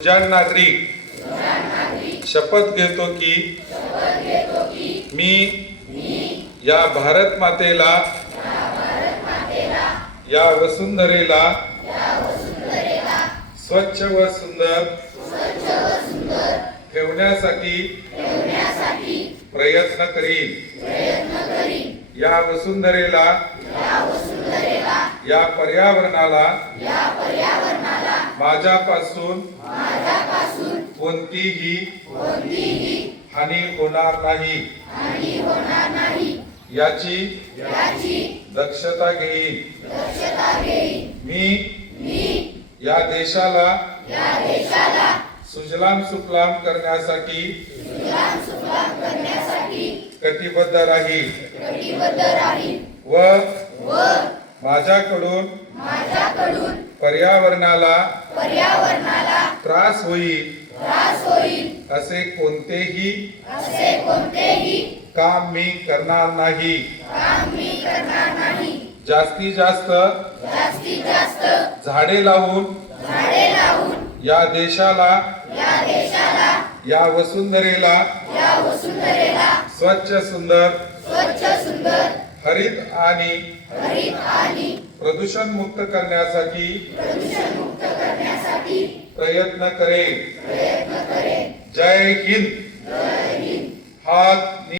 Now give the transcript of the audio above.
सुजाण नागरिक शपथ घेतो की मी या भारत मातेला या वसुंधरेला स्वच्छ व सुंदर ठेवण्यासाठी प्रयत्न करीन। या वसुंधरेला या पर्यावरणाला माझ्यापासून कोणतीही हानी होणार नाही याची दक्षता घेईन। मी या देशाला सुजलाम सुफलाम करण्यासाठी कटिबद्ध राहील व माझ्याकडून पर्यावरणाला त्रास होईल असे कोणतेही काम मी करणार नाही। जास्तीत जास्त झाडे लावून या देशाला या वसुंधरेला स्वच्छ सुंदर हरित आणि प्रदूषण मुक्त करण्यासाठी प्रयत्न करेन। जय हिंद। हात